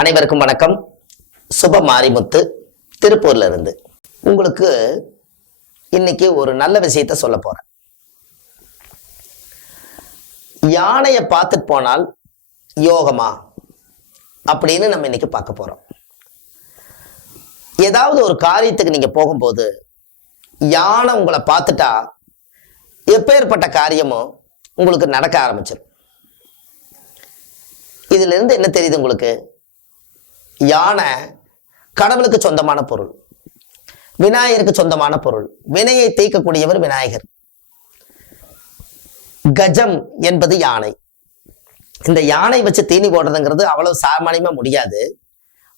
அனைவருக்கும் வணக்கம். சுப மாரிமுத்து திருப்பூர்ல இருந்து உங்களுக்கு இன்னைக்கு ஒரு நல்ல விஷயத்த சொல்ல போறேன். யானையை பார்த்துட்டு போனால் யோகமா அப்படின்னு நம்ம இன்னைக்கு பார்க்க போறோம். ஏதாவது ஒரு காரியத்துக்கு நீங்க போகும்போது யானை உங்களை பார்த்துட்டா எப்பேற்பட்ட காரியமும் உங்களுக்கு நடக்க ஆரம்பிச்சிடும். இதுல இருந்து என்ன தெரியுது உங்களுக்கு? யானை கடவுளுக்கு சொந்தமான பொருள், விநாயகருக்கு சொந்தமான பொருள். வினையை தீர்க்கக்கூடியவர் விநாயகர். கஜம் என்பது யானை. இந்த யானை வச்சு தீனி போடுறதுங்கிறது அவ்வளவு சாமானியமா முடியாது.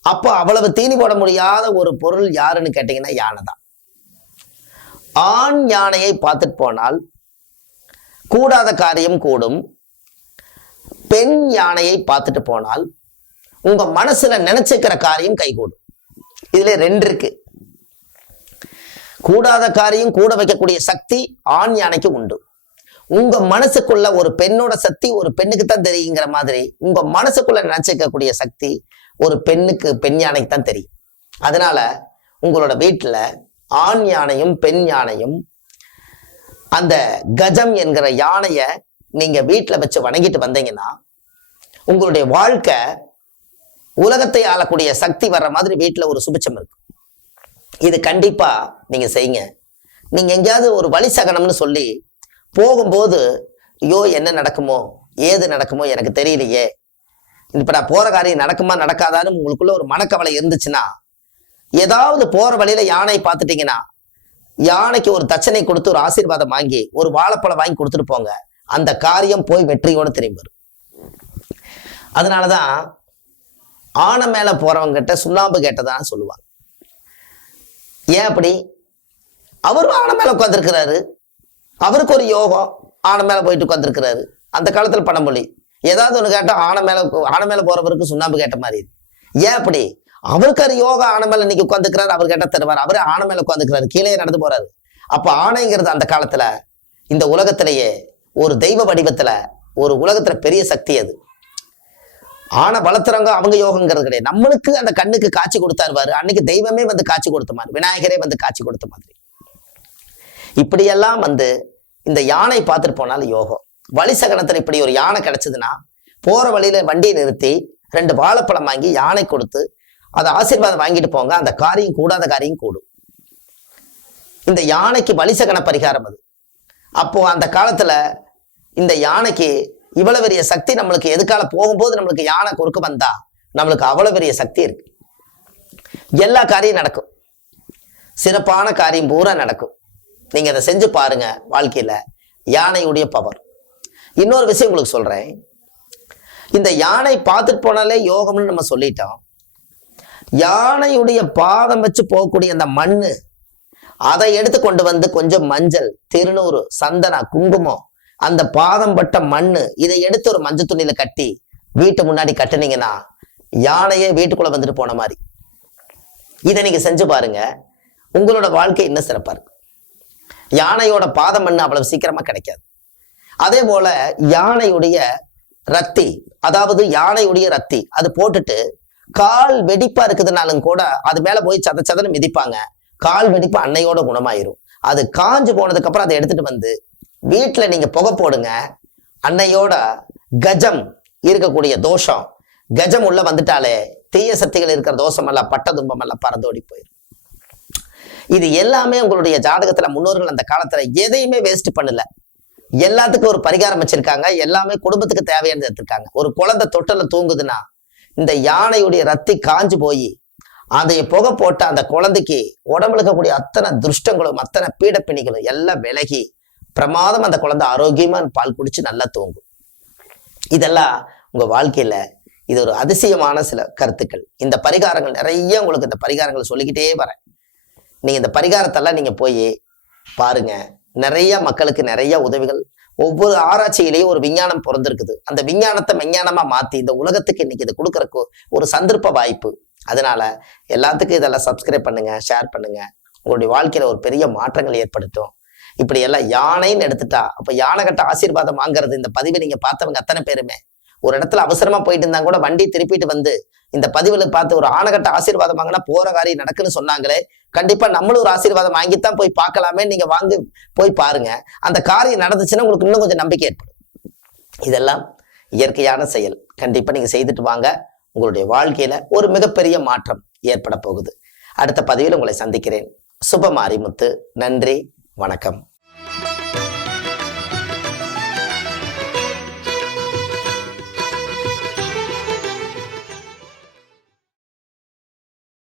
அப்போ அவ்வளவு தீனி போட முடியாத ஒரு பொருள் யாருன்னு கேட்டீங்கன்னா யானை தான். ஆண் யானையை பார்த்துட்டு போனால் கூடாத காரியம் கூடும். பெண் யானையை பார்த்துட்டு போனால் உங்க மனசுல நினைச்சுக்கிற காரியம் கைகூடும். இதுல ரெண்டு இருக்கு. கூடாத காரியம் கூட வைக்கக்கூடிய சக்தி ஆண் யானைக்கு உண்டு. உங்க மனசுக்குள்ள ஒரு பெண்ணோட சக்தி ஒரு பெண்ணுக்கு தான் தெரியுங்கிற மாதிரி உங்க மனசுக்குள்ள நினைச்சுக்கக்கூடிய சக்தி ஒரு பெண்ணுக்கு, பெண் யானைக்கு தான் தெரியும். அதனால உங்களோட வீட்டுல ஆண் யானையும் பெண் யானையும் அந்த கஜம் என்கிற யானைய நீங்க வீட்டுல வச்சு வணங்கிட்டு வந்தீங்கன்னா உங்களுடைய வாழ்க்கை உலகத்தை ஆளக்கூடிய சக்தி வர்ற மாதிரி வீட்டுல ஒரு சுபிச்சம் இருக்கு. இது கண்டிப்பா நீங்க செய்யுங்க. நீங்க எங்கேயாவது ஒரு வழி சகனம்னு சொல்லி போகும்போது ஐயோ என்ன நடக்குமோ ஏது நடக்குமோ எனக்கு தெரியலையே, இப்ப நான் போற காரியம் நடக்குமா நடக்காதான்னு உங்களுக்குள்ள ஒரு மனக்கவலை இருந்துச்சுன்னா ஏதாவது போற வழியில யானை பார்த்துட்டீங்கன்னா யானைக்கு ஒரு தட்சணை கொடுத்து ஒரு ஆசீர்வாதம் வாங்கி ஒரு வாழைப்பழம் வாங்கி கொடுத்துட்டு போங்க. அந்த காரியம் போய் வெற்றியோட திரும்பி வரும். அதனாலதான் ஆனை மேல போறவங்க கிட்ட சுண்ணாம்பு கேட்டதான் சொல்லுவாங்க. ஏன் அப்படி? அவரும் ஆனை மேல உட்காந்துருக்கிறாரு, அவருக்கு ஒரு யோகம், ஆனை மேல போயிட்டு உட்காந்துருக்கிறாரு. அந்த காலத்துல பணமொழி ஏதாவது ஒண்ணு கேட்டா ஆனை மேல போறவருக்கு சுண்ணாம்பு கேட்ட மாதிரி. ஏன் அப்படி? அவருக்கு ஒரு யோகா ஆனை மேல இன்னைக்கு உட்காந்துக்கிறாரு, அவர் கேட்ட தருவார். அவரே ஆனை மேல உட்காந்துக்கிறாரு, கீழே நடந்து போறாரு. அப்ப ஆணைங்கிறது அந்த காலத்துல இந்த உலகத்திலேயே ஒரு தெய்வ வடிவத்துல ஒரு உலகத்துல பெரிய சக்தி. அது ஆனை வளர்த்துறவங்க அவங்க யோகங்கிறது கிடையாது. நம்மளுக்கு அந்த கண்ணுக்கு காட்சி கொடுத்தாருவாரு. அன்னைக்கு தெய்வமே வந்து காட்சி கொடுத்த மாதிரி, விநாயகரே வந்து காட்சி கொடுத்த மாதிரி. இப்படியெல்லாம் வந்து இந்த யானை பார்த்துட்டு போனாலும் யோகம். வழி சகனத்துல இப்படி ஒரு யானை கிடைச்சதுன்னா போற வழியில வண்டியை நிறுத்தி 2 வாழைப்பழம் வாங்கி யானை கொடுத்து அதை ஆசீர்வாதம் வாங்கிட்டு போங்க. அந்த காரியம் கூடாத காரியம் கூடும். இந்த யானைக்கு வழி சகன பரிகாரம் அது. அப்போ அந்த காலத்துல இந்த யானைக்கு இவ்வளவு பெரிய சக்தி நம்மளுக்கு எதுக்கால போகும்போது நம்மளுக்கு யானை குறுக்க வந்தா நம்மளுக்கு அவ்வளவு பெரிய சக்தி இருக்கு. எல்லா காரியம் நடக்கும், சிறப்பான காரியம் பூரா நடக்கும். நீங்க அதை செஞ்சு பாருங்க. வாழ்க்கையில யானையுடைய பவர். இன்னொரு விஷயம் உங்களுக்கு சொல்றேன். இந்த யானை பார்த்துட்டு போனாலே யோகம்னு நம்ம சொல்லிட்டோம். யானையுடைய பாதம் வச்சு போகக்கூடிய அந்த மண்ணு, அதை எடுத்து கொண்டு வந்து கொஞ்சம் மஞ்சள், திருநூறு, சந்தன, குங்குமம், அந்த பாதம் பட்ட மண்ணு, இதை எடுத்து ஒரு மஞ்சள் துணியில கட்டி வீட்டு முன்னாடி கட்டுனீங்கன்னா யானையே வீட்டுக்குள்ள வந்துட்டு போன மாதிரி. இதை நீங்க செஞ்சு பாருங்க. உங்களோட வாழ்க்கை இன்னும் சிறப்பா இருக்கு. யானையோட பாதம் மண்ணு அவ்வளவு சீக்கிரமா கிடைக்காது. அதே போல யானையுடைய ரத்தி, அதாவது யானையுடைய ரத்தி அது போட்டுட்டு கால் வெடிப்பா இருக்குதுனாலும் கூட அது மேல போய் சதன்னு மிதிப்பாங்க. கால் வெடிப்பு அன்னையோட குணமாயிரும். அது காஞ்சு போனதுக்கு அப்புறம் அதை எடுத்துட்டு வந்து வீட்டுல நீங்க புகை போடுங்க. அன்னையோட கஜம் இருக்கக்கூடிய தோஷம், கஜம் உள்ள வந்துட்டாலே தீய சக்திகள் இருக்கிற தோஷம் எல்லாம் பட்ட துன்பம் எல்லாம் பறந்தோடி போயிடும். இது எல்லாமே உங்களுடைய ஜாதகத்துல முன்னோர்கள் அந்த காலத்துல எதையுமே வேஸ்ட் பண்ணல. எல்லாத்துக்கும் ஒரு பரிகாரம் வச்சிருக்காங்க. எல்லாமே குடும்பத்துக்கு தேவையானது எடுத்திருக்காங்க. ஒரு குழந்தை தொட்டில தூங்குதுன்னா இந்த யானையுடைய ரத்தி காஞ்சு போய் அதைய புகை போட்ட அந்த குழந்தைக்கு உடம்புல இருக்கக்கூடிய அத்தனை துஷ்டங்களும் அத்தனை பீடப்பிணிகளும் எல்லாம் விலகி பிரமாதம் அந்த குழந்தை ஆரோக்கியமா பால் குடிச்சு நல்லா தூங்கும். இதெல்லாம் உங்க வாழ்க்கையில இது ஒரு அதிசயமான சில கருத்துக்கள். இந்த பரிகாரங்கள் நிறைய உங்களுக்கு இந்த பரிகாரங்களை சொல்லிக்கிட்டே வரேன். நீங்க இந்த பரிகாரத்தெல்லாம் நீங்க போய் பாருங்க. நிறைய மக்களுக்கு நிறைய உதவிகள். ஒவ்வொரு ஆராய்ச்சியிலேயும் ஒரு விஞ்ஞானம் பிறந்திருக்குது. அந்த விஞ்ஞானத்தை விஞ்ஞானமா மாத்தி இந்த உலகத்துக்கு இன்னைக்கு இது கொடுக்கறக்கு ஒரு சந்தர்ப்ப வாய்ப்பு. அதனால எல்லாத்துக்கும் இதெல்லாம் சப்ஸ்கிரைப் பண்ணுங்க, ஷேர் பண்ணுங்க. உங்களுடைய வாழ்க்கையில ஒரு பெரிய மாற்றங்கள் ஏற்படுத்தும். இப்படி எல்லாம் யானைன்னு எடுத்துட்டா அப்ப யானை கட்ட ஆசீர்வாதம் வாங்குறது இந்த பதிவை நீங்க பார்த்தவங்க அத்தனை பேருமே ஒரு இடத்துல அவசரமா போயிட்டு இருந்தாங்க கூட வண்டி திருப்பிட்டு வந்து இந்த பதிவுல பார்த்து ஒரு ஆணகட்ட ஆசீர்வாதம் வாங்கினா போற காரியம் நடக்குன்னு சொன்னாங்களே, கண்டிப்பா நம்மளும் ஒரு ஆசீர்வாதம் வாங்கித்தான் போய் பார்க்கலாமே. நீங்க வாங்கி போய் பாருங்க, அந்த காரியம் நடந்துச்சுன்னா உங்களுக்கு இன்னும் கொஞ்சம் நம்பிக்கை ஏற்படும். இதெல்லாம் இயற்கையான செயல். கண்டிப்பா நீங்க செய்துட்டு வாங்க. உங்களுடைய வாழ்க்கையில ஒரு மிகப்பெரிய மாற்றம் ஏற்பட போகுது. அடுத்த பதிவில் உங்களை சந்திக்கிறேன். சுப மாரிமுத்து. நன்றி, வணக்கம்.